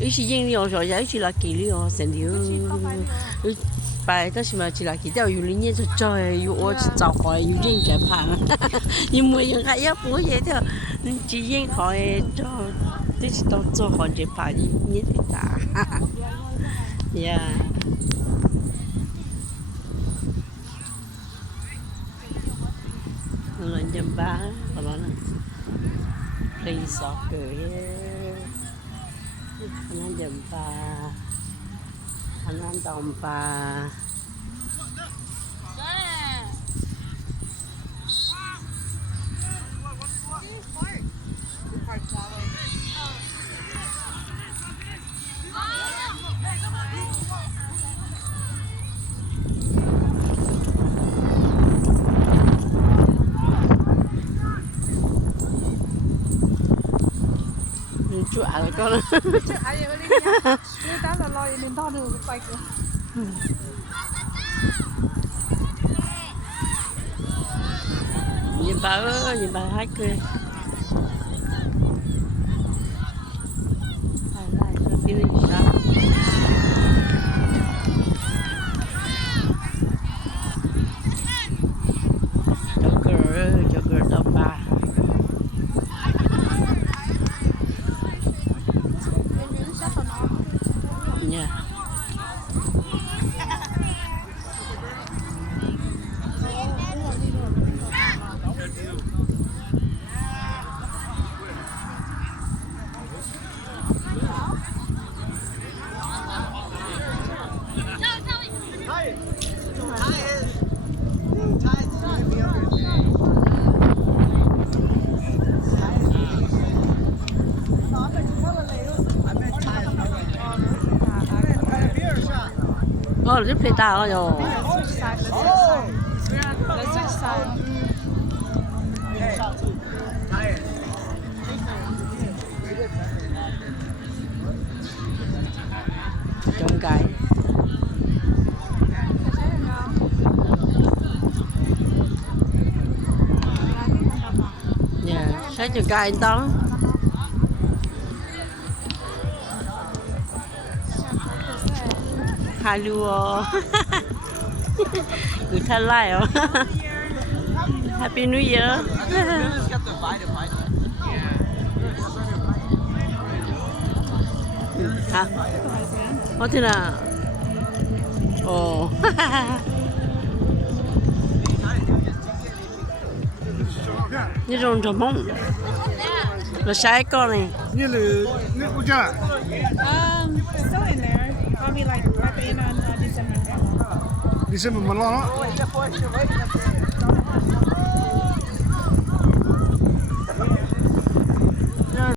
一起饮料说，一起来给了生的哦。摆到什么去了？给到有零年就找有我去找好有人在旁，有没有还要不也的？只人好诶，找这是到做好这旁你的打，呀。Lần chấm ba, còn đó là play soccer here. Anh chấm ba, anh ăn tôm ba. Chú ạ là con. Chú ạ vậy đi nha. Chú tám là lôi lên to đường quay kìa. Nhìn bà hát cười. Lại cho cái gì sao? Cho girl đó bà. Yeah. Oh, this play tao rồi. Trong cái. Yeah, sáng trong cái anh đó. Hello. Good hello. Happy New Year. Hả? Có thế nào? Ồ. Như rồng trồng mông. Là sai con này. Như là nước của cha. Still in there. Probably like at the end of December. December mà lo đó.